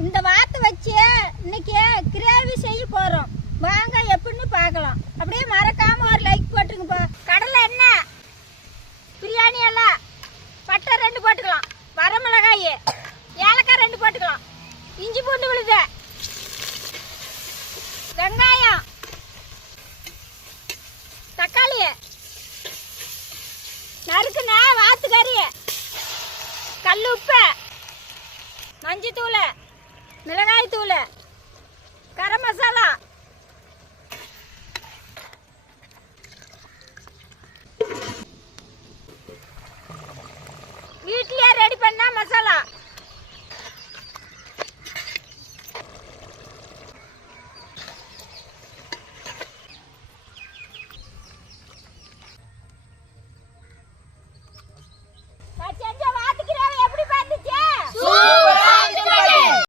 இந்த வாத்து வச்சு இன்னைக்கு கிரேவி செய்ய போறோம். வாங்க எப்படின்னு பார்க்கலாம். அப்படியே மறக்காம ஒரு லைக் போட்டுருங்கப்பா. கடலை எண்ணெய், பிரியாணி எல்லாம், பட்டை 2 போட்டுக்கலாம், வரமிளகாய், ஏலக்காய் 2 போட்டுக்கலாம், இஞ்சி பூண்டு விழுது, வெங்காயம், தக்காளி, நறுக்குன வாத்து கறி, கல் உப்பு, மஞ்சத்தூள், மிளகாய் தூள், கரம் மசாலா, வீட்டிலேயே ரெடி பண்ண மசாலா,